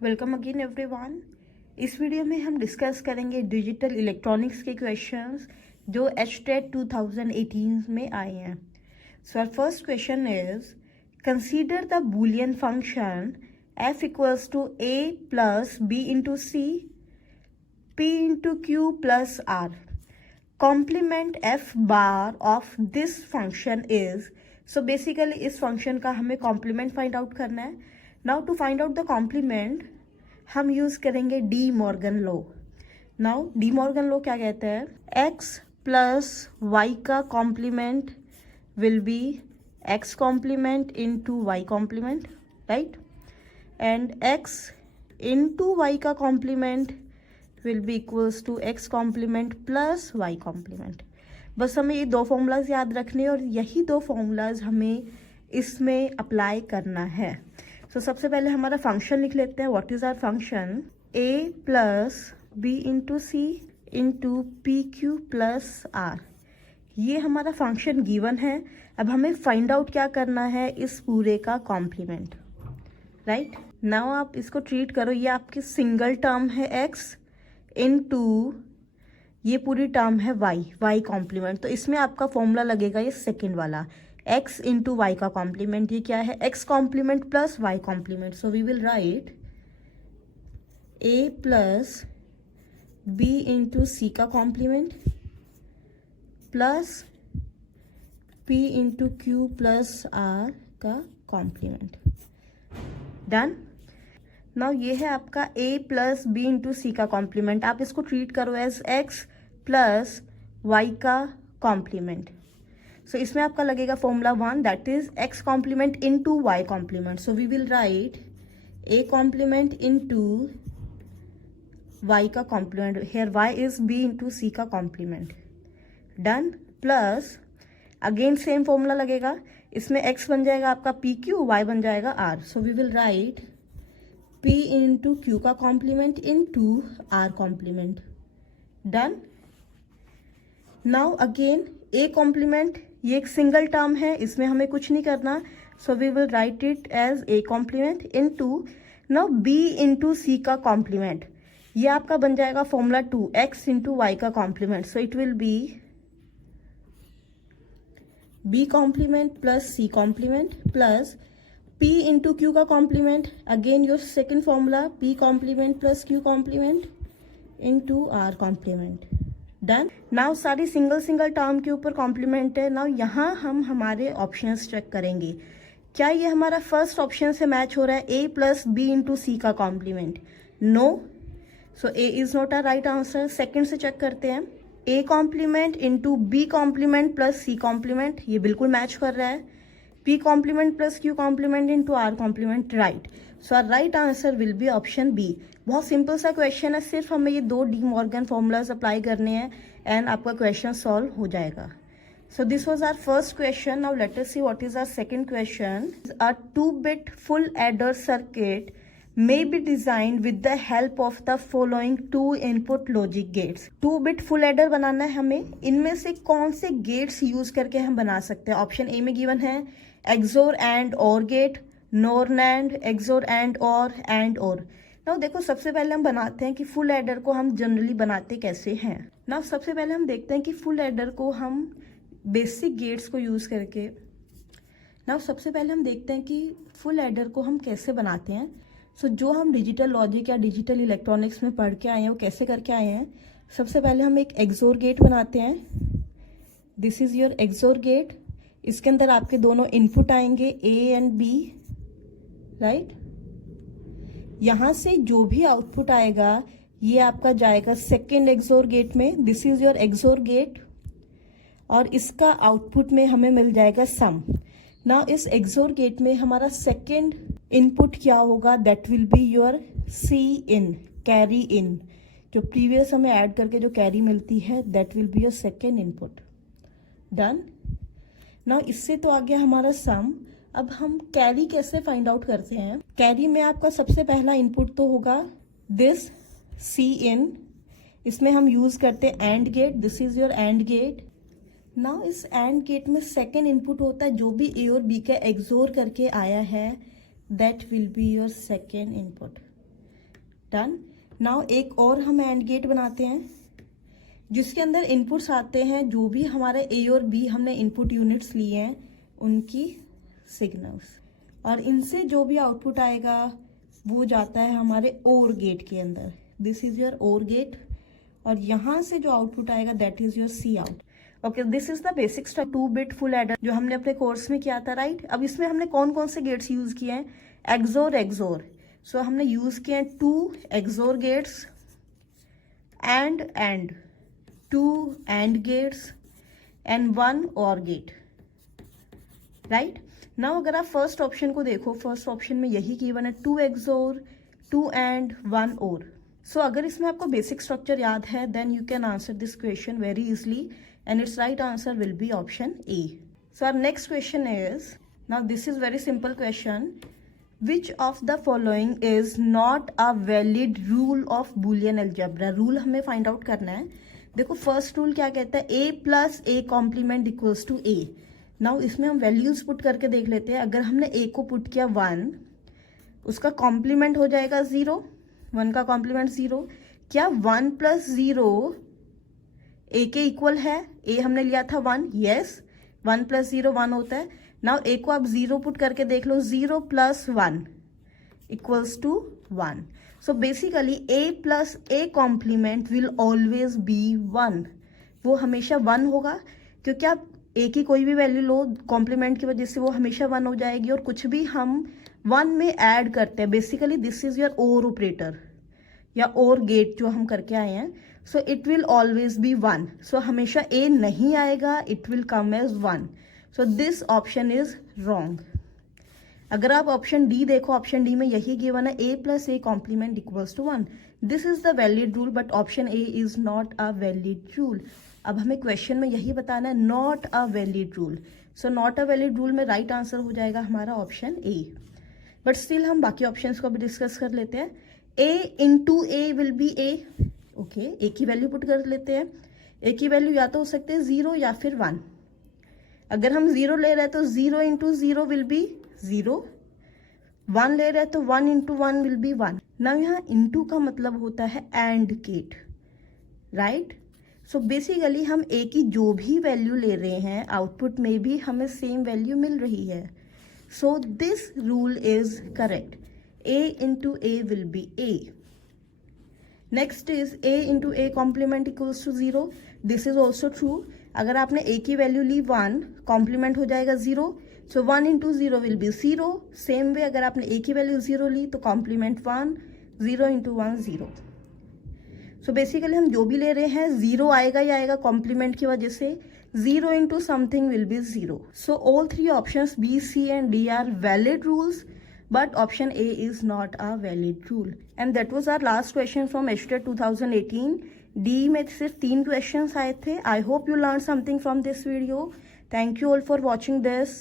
Welcome again everyone. इस video में हम डिस्कस करेंगे डिजिटल इलेक्ट्रॉनिक्स के क्वेश्चंस जो HTET 2018 में आए हैं। So our first question is consider the Boolean function f equals to a plus b into c p into q plus r। Complement f bar of this function is. So basically इस function का हमें complement find out करना है। Now to find out the complement हम use करेंगे De Morgan law. Now De Morgan law क्या कहता है, x प्लस वाई का complement will be x complement into Y complement, right, and x into Y का complement will be equals to x complement plus Y complement. बस हमें ये दो formulas याद रखने हैं और यही दो फॉर्मूलाज हमें इसमें अप्लाई करना है। तो सबसे पहले हमारा फंक्शन लिख लेते हैं। What is our function, a plus B into C into P Q plus R. ये हमारा फंक्शन गिवन है। अब हमें फाइंड आउट क्या करना है, इस पूरे का कॉम्प्लीमेंट, राइट। नाउ आप इसको ट्रीट करो, ये आपकी सिंगल टर्म है x इंटू ये पूरी टर्म है y कॉम्प्लीमेंट। तो इसमें आपका फॉर्मूला लगेगा ये सेकेंड वाला, x इंटू वाई का कॉम्प्लीमेंट। ये क्या है, x complement plus y complement. So we will write a plus b into C का complement plus p into Q plus r का कॉम्प्लीमेंट। डन। नाउ ये है आपका a plus B into C का कॉम्प्लीमेंट। आप इसको ट्रीट करो as x plus Y का कॉम्प्लीमेंट। सो इसमें आपका लगेगा formula 1, that is x complement into y complement. So we will write a complement into y का complement, here y is b into C का complement. Done. Plus again same formula लगेगा, इसमें x बन जाएगा आपका पी क्यू, y बन जाएगा r। So we will write p into Q का complement into r complement. Done. Now again a complement, ये एक सिंगल टर्म है, इसमें हमें कुछ नहीं करना। So we will write it as a complement into now b into C का कॉम्प्लीमेंट। ये आपका बन जाएगा फॉर्मूला 2, x इंटू वाई का complement. So it will be b complement plus c complement plus p into Q का complement, again your second formula p complement plus q complement into r complement. Done. Now सारी single term के ऊपर complement है। Now यहाँ हम हमारे options check करेंगे, क्या ये हमारा फर्स्ट ऑप्शन से मैच हो रहा है, a plus B into C का complement? No. So a is not a right answer. Second से चेक करते हैं, a complement into B complement plus C complement, ये बिल्कुल मैच कर रहा है। p complement plus q complement into r complement, right. So our right answer will be option B. बहुत simple सा क्वेश्चन है, सिर्फ हमें ये दो डी मॉर्गन फॉर्मूलाज अप्लाई करने हैं एंड आपका क्वेश्चन सॉल्व हो जाएगा। So this was our first question. Now let us see what is our second question. A 2-bit full adder circuit may be designed with the help of the following 2 input logic gates. 2-bit full adder बनाना है हमें, इनमें से कौन से gets use करके हम बना सकते हैं? ऑप्शन ए में गिवन है XOR AND OR gate, NOR NAND, XOR AND OR. Now देखो, सबसे पहले हम बनाते हैं कि फुल एडर को हम जनरली बनाते कैसे हैं। नाउ सबसे पहले हम देखते हैं कि फुल एडर को हम बेसिक गेट्स को यूज करके, नाउ सबसे पहले हम देखते हैं कि फुल एडर को हम कैसे बनाते हैं। सो जो हम डिजिटल लॉजिक या डिजिटल इलेक्ट्रॉनिक्स में पढ़ के आए हैं वो कैसे करके आए हैं। सबसे पहले हम एक एक्सोर गेट बनाते हैं। This is your XOR gate. इसके अंदर आपके दोनों इनपुट आएंगे ए एंड बी, राइट। यहां से जो भी आउटपुट आएगा ये आपका जाएगा सेकेंड एक्सोर गेट में। This is your XOR gate और इसका आउटपुट में हमें मिल जाएगा सम। ना इस एक्सोर गेट में हमारा सेकेंड इनपुट क्या होगा, that will be your C in, carry in. जो प्रीवियस हमें ऐड करके जो कैरी मिलती है that will be your second input. Done. ना इससे तो आ गया हमारा सम। अब हम कैरी कैसे फाइंड आउट करते हैं। कैरी में आपका सबसे पहला इनपुट तो होगा दिस सी इन, इसमें हम यूज करते हैं AND gate. This is your AND gate. Now इस एंड गेट में सेकेंड इनपुट होता है जो भी ए और बी का एक्सोर करके आया है, that will be your second input. Done. Now एक और हम एंड गेट बनाते हैं जिसके अंदर इनपुट्स आते हैं, जो भी हमारे ए और बी हमने इनपुट यूनिट्स लिए हैं उनकी सिग्नल्स, और इनसे जो भी आउटपुट आएगा वो जाता है हमारे और गेट के अंदर। This is your OR gate, और यहाँ से जो आउटपुट आएगा that is your C out. Okay, this is the basic 2-बिट फुल एडर जो हमने अपने कोर्स में किया था, राइट। अब इसमें हमने कौन कौन से गेट्स यूज किए हैं? एक्सोर, एक्सोर। सो हमने यूज किए हैं 2 XOR gates, and 2 AND gates and 1 OR gate, right. Now अगर आप फर्स्ट ऑप्शन को देखो, फर्स्ट ऑप्शन में यही गिवन है 2 एक्सोर, 2 एंड 1 और। सो अगर इसमें आपको बेसिक स्ट्रक्चर याद है then you can answer this question very easily, and its right answer will be option A. So our next question is, now this is very simple question, which of the following is not a valid rule of Boolean algebra? Rule हमें find out करना है। देखो first rule क्या कहता है, a plus A complement equals to a। Now इसमें हम values put करके देख लेते हैं। अगर हमने a को पुट किया 1, उसका कॉम्प्लीमेंट हो जाएगा 0, 1 का कॉम्प्लीमेंट 0। क्या 1 प्लस 0 ए के इक्वल है? ए हमने लिया था 1, यस। 1 प्लस 0 1 होता है। नाउ ए को आप 0 पुट करके देख लो, 0 plus 1 equals to 1। So basically A plus A complement will always be 1, वो हमेशा 1 होगा, क्योंकि आप ए की कोई भी वैल्यू लो कॉम्प्लीमेंट की वजह से वो हमेशा 1 हो जाएगी, और कुछ भी हम 1 में ऐड करते हैं। Basically this is your OR operator या और गेट जो हम करके आए हैं। So it will always be 1, so हमेशा ए नहीं आएगा, it will come as 1। So this option is wrong. अगर आप ऑप्शन डी देखो, ऑप्शन डी में यही गिवन है, A plus A complement equals to 1। This is the valid rule, but option A is not a valid rule. अब हमें question में यही बताना है, not a valid rule. So not a valid rule में राइट आंसर हो जाएगा हमारा ऑप्शन ए। बट स्टिल हम बाकी ऑप्शंस को भी डिस्कस कर लेते हैं। a into A will be a, okay, A की वैल्यू पुट कर लेते हैं। ए की वैल्यू या तो हो सकते हैं 0 या फिर 1। अगर हम 0 ले रहे हैं तो 0 इंटू 0 विल बी 0, 1 ले रहे हैं तो 1 इंटू 1 विल बी 1। ना यहाँ इंटू का मतलब होता है AND gate, right. So basically हम ए की जो भी वैल्यू ले रहे हैं आउटपुट में भी हमें सेम वैल्यू मिल रही है। So this rule is correct, a into a will be a. Next is a into a complement equals to 0. This is also true. अगर आपने a की वैल्यू ली 1, कॉम्प्लीमेंट हो जाएगा 0, सो 1 into 0 will be 0. Same way अगर आपने a की value 0 ली तो complement 1, 0 into 1 0. सो basically हम जो भी ले रहे हैं 0 आएगा ही आएगा कॉम्प्लीमेंट की वजह से, 0 into something will be 0. So all 3 options B, C and D are valid rules, but option A is not a valid rule. And that was our last question from HTET 2018. D में सिर्फ 3 questions आए थे. I hope you learned something from this video. Thank you all for watching this.